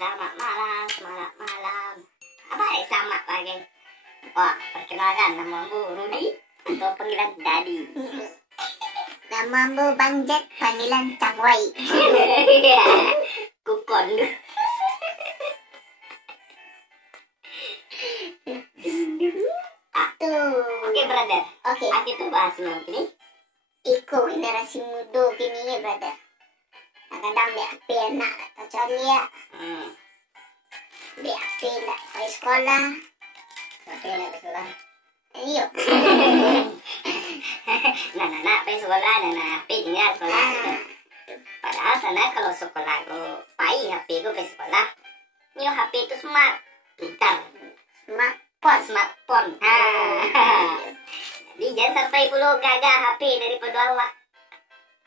selamat malam, selamat malam. Apa selamat pagi? Wah, perkenalkan nama Bu Rudi atau panggilan Dadi. Nama Bu Banjet, panggilan Cangwai. Kukon. Tuh. Oke, brother. Oke. Kita bahas ini. Iko generasi muda gini ya, brother. Kadang dia api anak atau cari ya. Dia api nak pergi sekolah. Api nak pergi sekolah. Iyo. Nak pergi sekolah, api tinggal sekolah. Padahal sana kalau sekolah aku pai HP aku pergi sekolah. Ni HP itu smart, pintar. Smartphone. Jadi jangan sampai puluh gagah HP daripada awak.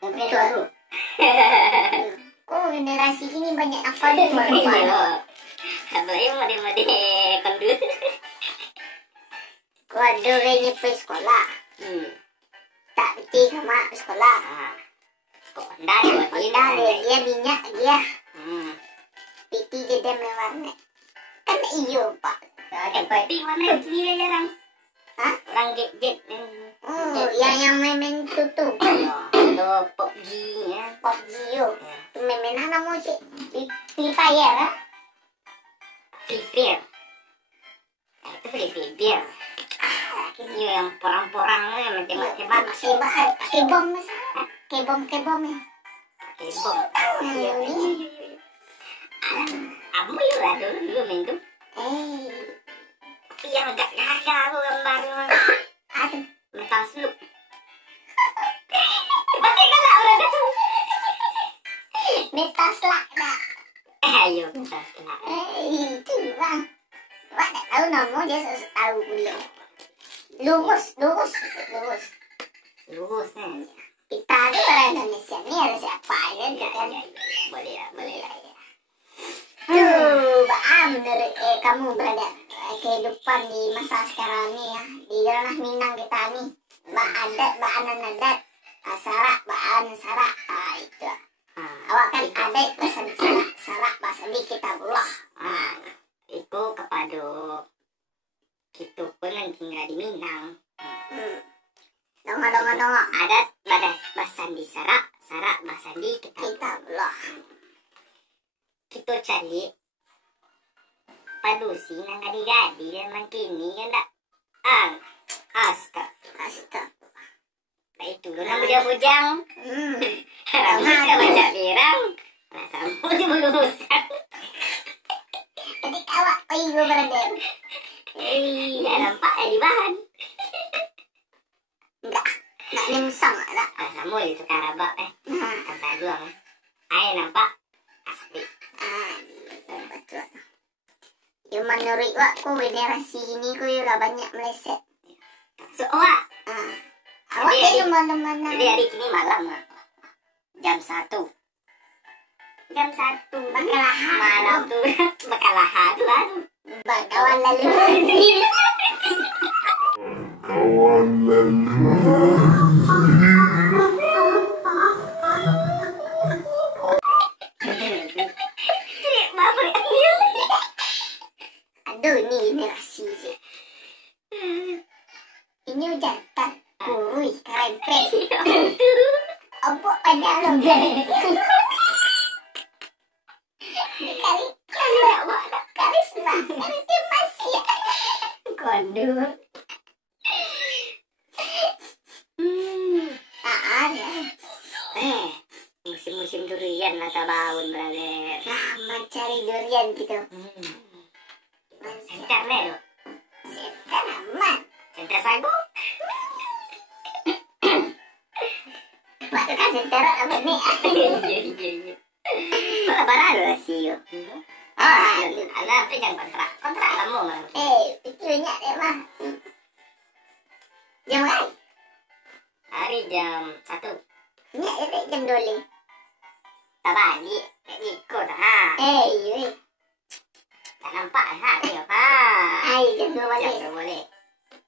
Betul aku. Kok generasi ini banyak apa dia Apalagi mode-mode kondu. Kau ada orang pergi sekolah. Tak betul sama sekolah. Dia minyak dia. Piti dia mewarna. Kan iyo pak. Tapi mana dia jarang. Orang gadget. Yang main tutu. Ada PUBG ya. PUBG yo. Tu main mana mau cik? Free Fire lah. Free Fire. Itu Free Fire. Ini yang porang-porang yang macam-macam. Pakai bom masalah. Pakai bom ya. Pakai bom. Abu lu lah dulu main tu. Tapi yang agak gagah aku gambarnya. Aduh. Metal slug. Pakai galak berada tu. Metal slug dah. Ayo metal slug. Itu bang. Wak tak tahu nama dia tahu belum. Lurus kan. Kita tu orang Indonesia ni ada siapa kan? Boleh lah. Tuh, menurut kamu berada kehidupan di masa sekarang ni ya, di ranah Minang kita ni, ba'anan adat, sarak, ba'anan sarak, itu. Awak kan adat bahasa sarak, sarak bahasa di kitabullah. Itu kepada kita pun yang tinggal di Minang. Donga. Adat bahasa di sarak, sarak bahasa di kitabullah. Kita cari padusi nang gadi-gadi dan mangkini kan tak? Astaga. Baik tu lu nang bujang-bujang. Ramai dah baca pirang. Rasamu je berurusan. Jadi awak pergi ke berada? Dah nampak di bahan. Enggak nimsang tak? Rasamu je tukar rabak kan saya juang. Ayah nampak. Asli. Betul. Yang menurut awak generasi ini juga banyak meleset. So awak? Awak ke mana-mana? Jadi hari ini malam jam 1. Bakalahan. Malam tu bakalahan tu aduh. Bakawan lalu. Aduh, ni generasi je. Ini jantan, kurui, karempet. Apa pada alam Kali awak nak karisma, itu masih Kondu. Musim-musim durian lah tabaun brother. Mencari durian gitu. Sentar ni tu. Sentar aman. Sentar sagu. Waktu kan sentar apa ni? Iya. Kau barang lah sih yo. Ada apa yang kontrak kamu mah? Itu banyak deh mah. Jam berapa? Hari jam 1. Banyak ya jam 2. Tak balik. Tak ikut Iya. Tak nampak ni apa? Jam 2 balik. Jam 2 boleh.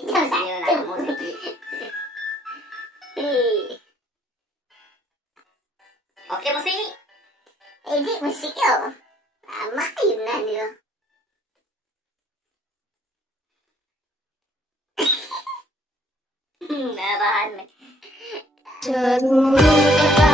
Jam 1. Dia lah musik. Okey musik. Ini musik yo. Mainan yo. Narahan. Cemburu